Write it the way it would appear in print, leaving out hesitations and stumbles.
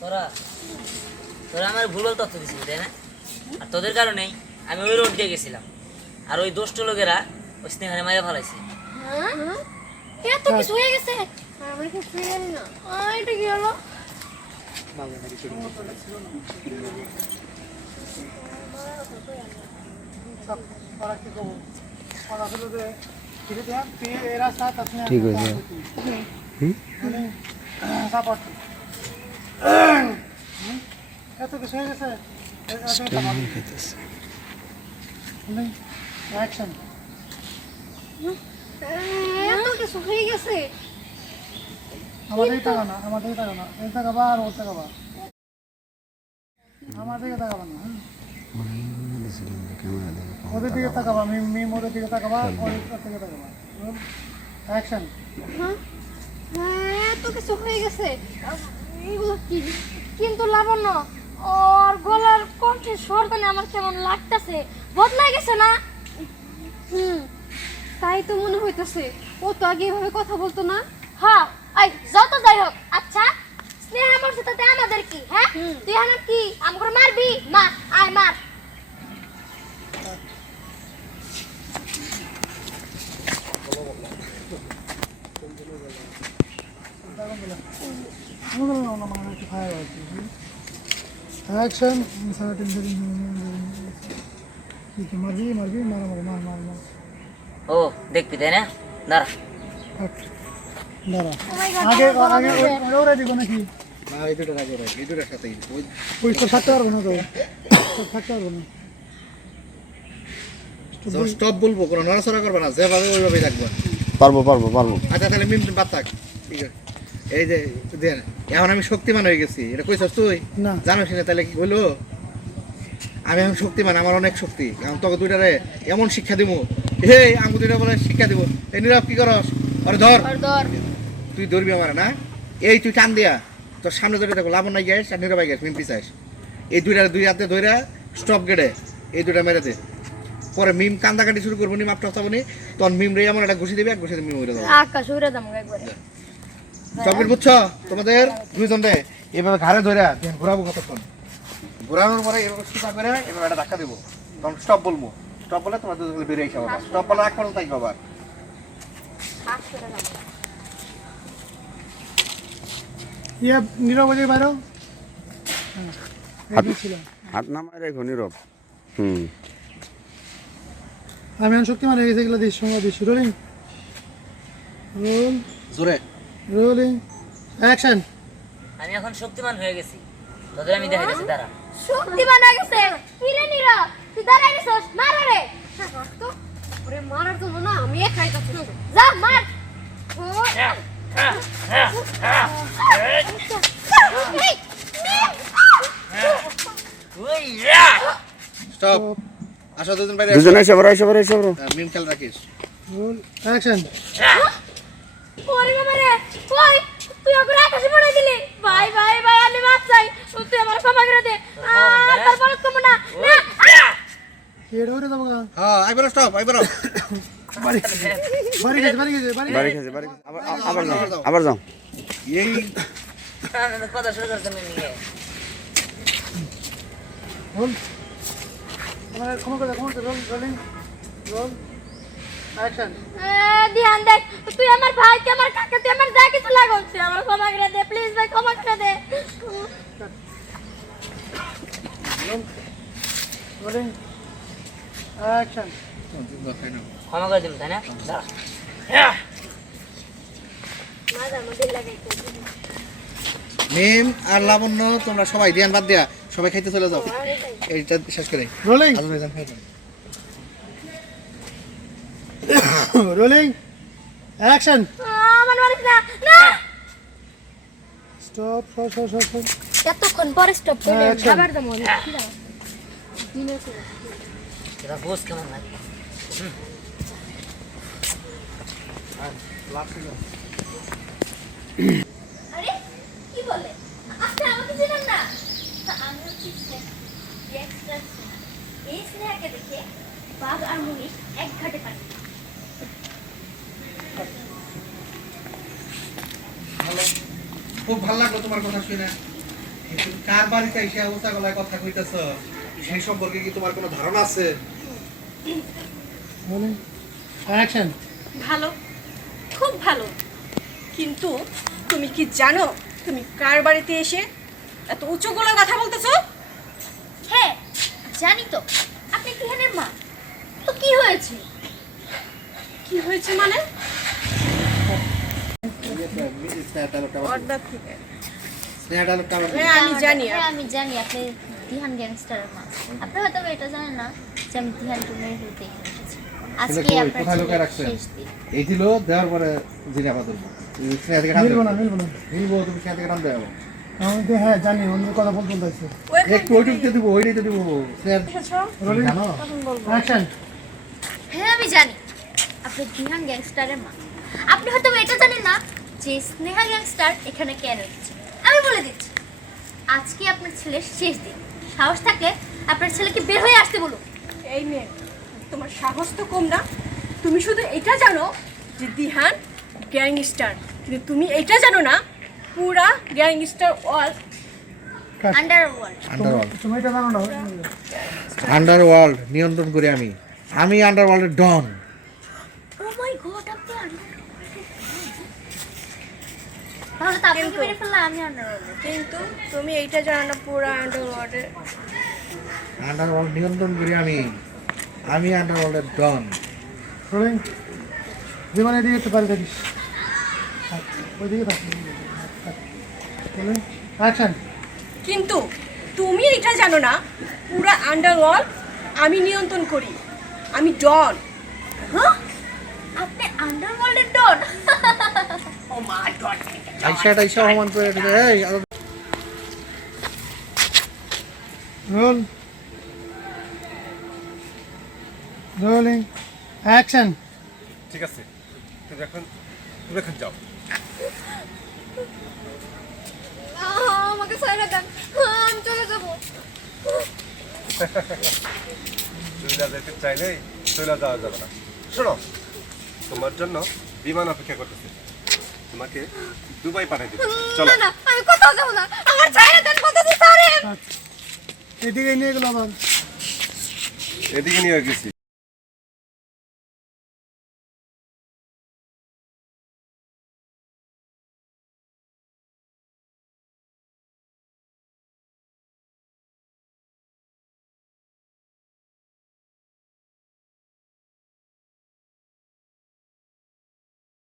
তোরা তোরা আমার ভুল তথ্য দিছিস তাই না? আর তোদের কারণেই আমি ওই রোড দিয়ে গেছিলাম, আর ওই দুষ্ট লোকেরা ওই স্নেহারে মাইয়া ফেলাইছে। এত কিছু হয়ে গেছে, আমি কিছু জানি না। এটা কি হলো? ঠিক আছে। এত কিছু হয়ে গেছে। অ্যাকশন। এত কিছু হয়ে গেছে। আমাদেরই টাকা না, আমাদেরই টাকা না। এই টাকা বা আর ওর টাকা বা। আমাদেরকে টাকা না। ওদের দিকে তাকাবা, মিম ওদের দিকে তাকাবা, ওদের দিকে তাকাবা। অ্যাকশন। এত কিছু হয়ে গেছে, এগুলো কি? কিন্তু লাবণ্য, ওর গলার কণ্ঠের স্বরটানে আমার কেমন লাগতেছে, বদলাই গেছে না? তাই তো মনে হইতেছে। ও তো আগে এভাবে কথা বলতো না। হ্যাঁ, এই যত যাই হোক, আচ্ছা স্নেহা মরছে তাতে আমাদের কি? হ্যাঁ, তুই এখন কি আমাকে মারবি? মা আয় মার। অ্যাকশন। মারবি মারবি মার মার মার মার মার। ও দেখবি তাই না? দাঁড়া দাঁড়া, আগে আগে ওরা দিব নাকি? না, এই দুটো রাখো, এই দুটোর সাথেই ওই তো থাকতে পারবো না, তো থাকতে পারবো না। স্টপ বলবো, কোনো নড়াচড়া করবে না, যেভাবে ওইভাবেই থাকবে। পারবো পারবো পারবো। আচ্ছা তাহলে মিম বাদ থাক, ঠিক আছে। এই যে দেন, এখন আমি শক্তিমান হয়ে গেছি, এটা কইছস তুই? না। জানোস না? তাহলে কি হইলো? আমি এখন শক্তিমান, আমার অনেক শক্তি। এখন তোকে দুইটারে এমন শিক্ষা দিব, এই আমি দুইটা বলে শিক্ষা দিব। এই নীরব কি করস? আরে ধর, তুই ধরবি আমার না? এই তুই টান দিয়া তোর সামনে ধরে দেখো, লাবণ নাই গ্যাস আর নীরবাই গ্যাস, মিম পিছাইস। এই দুই হাতে ধরে স্টপ গেড়ে এই দুটা মেরে দে। পরে মিম কান্দাকাটি শুরু করবো, মাপ টাপতাবো নি, তখন মিম রে এমন একটা ঘুষি দেবে, এক ঘুষি মিম উড়ে দেবো। আকাশ উড়ে দাম একবারে। চকলেট বুঝছো? তোমাদের দুইজন রে এভাবে ঘাড়ে ধরে ঘোরাবো কতক্ষণ, ঘোরানোর পরে এভাবে সুতা করে এভাবে একটা ধাক্কা দেবো, তখন স্টপ বলবো। স্টপ বলে তোমার দুজন বেরিয়ে এসে বাবা, স্টপ বলে এক পর্যন্ত থাকবে আবার। ইয়ে নীরব হয়ে বাইরো। হাত নামায় রেখো নীরব। আমি এখন শক্তিমান হয়ে গেছে, এগুলো দিস সঙ্গে দিস। রোলিং রোল জোরে রোলিং অ্যাকশন। আমি এখন শক্তিমান হয়ে গেছি, তোদের আমি দেখাইতেছি। দাঁড়া, শক্তিমান হয়ে গেছে। কি রে নীরা, তুই দাঁড়াই গেছস, মার রে। তো ওরে মারার জন্য না আমি একাই যাচ্ছি, যা মার। স্টপ। আসো দুজন বাইরে, দুজন এসে বড় এসে বড় এসে বড়। মিম খেল রাখিস। Roll action. ওরে বাবা রে, কই তুই ওকে আকাশে পড়াই দিলি? ভাই ভাই ভাই, আমি মাপ চাই, তুই আমার ক্ষমা করে দে। আর তার বলত কম না না। এর ওরে দাও গা। হ্যাঁ আইবার, স্টপ আইবার। বাড়ি বাড়ি গেছে বাড়ি গেছে বাড়ি বাড়ি খেয়েছে বাড়ি আবার যাও আবার যাও। এই কথা শুরু করতে নিয়ে রোল। আমার ক্ষমা করে রোল রোলিং রোল অ্যাকশন। ধ্যান দেখ, তুই আমার ভাই, তুই আমার কাকা, তুই আমার যা কিছু লাগল, তুই আমার ক্ষমা করে দে প্লিজ ভাই, ক্ষমা করে দে। Rolling action. ক্ষমা করে দিবি তাই না? দাঁড়া, মাঝে মধ্যে লাগাইতে মিম আর লাবণ্য তোমরা সবাই ধ্যান বাদ দিয়া সবাই খাইতে চলে যাও, এইটা শেষ করে। Rolling rolling action. আমার মারিস না না। Stop stop stop stop. এতক্ষণ পরে স্টপ করে Action. খাবার দাম হলো দিনের করে। এরা বোঝ কেমন লাগে। আরে কি বলে, আপনি আমাকে চিনেন না? আমি হচ্ছি এক্সট্রা এই স্নেহাকে দেখে বাঘ আর মহিষ এক ঘাটে পানি। খুব ভালো লাগলো তোমার কথা শুনে। কিন্তু কার বাড়িতে এসে উঁচা গলায় কথা কইতেছ সেই সম্পর্কে কি তোমার কোনো ধারণা আছে? বলেন অ্যাকশন। ভালো, খুব ভালো। কিন্তু তুমি কি জানো তুমি কার বাড়িতে এসে এত উঁচু গলায় কথা বলতেছো? হ্যাঁ জানি তো, আপনি তিহানের মা। তো কি হয়েছে? কি হয়েছে মানে? স্নেহা ডায়লগটা আবার পর্দা থেকে। স্নেহা ডায়লগটা আবার হ্যাঁ আমি জানি। হ্যাঁ আমি জানি আপনি তিহান গ্যাংস্টারের মা। আপনি হয়তো বা এটা জানেন না যে আমি তিহান টুমের হতে এসেছি। আজকে কই? আপনার কোথায় লুকায় ছেলের রাখছেন? শেষ দিন। এই দিল দেওয়ার পরে জিনে আবার ধরবো। স্নেহা থেকে টান মিলবো দেবো না মিলবো না। মিলবো, তুমি স্নেহা থেকে টান দেবো। আমি তো হ্যাঁ জানি অন্য কথা বলতে চাইছে। একটু ওইটুকু দিব, ওইটাই তো দিব। স্নেহা রোলিং জানো? অ্যাকশন। হ্যাঁ আমি জানি আপনি তিহান গ্যাংস্টারের মা। আপনি হয়তো বা এটা জানেন না যে স্নেহা গ্যাংস্টার এখানে কেন এসেছে। আমি বলে দিচ্ছি, আজকে আপনার ছেলের শেষ দিন। সাহস থাকলে আপনার ছেলেকে বের হয়ে আসতে বলুন। এই মেয়ে, তোমার সাহস তো কম না। তুমি শুধু এটা জানো যে দিহান গ্যাংস্টার, কিন্তু তুমি এটা জানো না পুরা গ্যাংস্টার ওয়ার্ল্ড আন্ডারওয়ার্ল্ড। আন্ডারওয়ার্ল্ড। তুমি এটা জানো না? আন্ডারওয়ার্ল্ড নিয়ন্ত্রণ করি আমি। আমি আন্ডারওয়ার্ল্ডের ডন। ও মাই গড, আপনি আন্ডারওয়ার্ল্ড। তাহলে তো আপনাকে মেরে ফেললে আমি আন্ডারওয়ার্ল্ড। কিন্তু তুমি এইটা জানো না পুরা আন্ডারওয়ার্ল্ডের। আন্ডারওয়ার্ল্ড নিয়ন্ত্রণ করি আমি। আমি আন্ডারওয়ার্ল্ডের ডন। রোলিং জীবনে দিয়ে একটু পারি দেখিস। ওইদিকে থাক। Rolling action. কিন্তু তুমি এটা জানো না পুরা আন্ডারওয়ার্ল্ড আমি নিয়ন্ত্রণ করি। আমি ডন। হ্যাঁ আপনি আন্ডারওয়ার্ল্ডের ডন। আইসা অপমান করে দিলে এই রোল রোলিং অ্যাকশন। ঠিক আছে, তুমি এখন যাও। আমাকে ছাইড়া দেন, আমি চলে যাবো। চলে যেতে চাইলেই চলে যাওয়া যাবে না। শোনো, তোমার জন্য বিমান অপেক্ষা করতেছে, তোমাকে দুবাই পাঠিয়ে দেবে। চলো। না না আমি কোথাও যাবো না, আমার ছাইড়া দেন, বলতেছি সরি। এদিকে নিয়ে গেল আবার। এদিকে নিয়ে গেছি।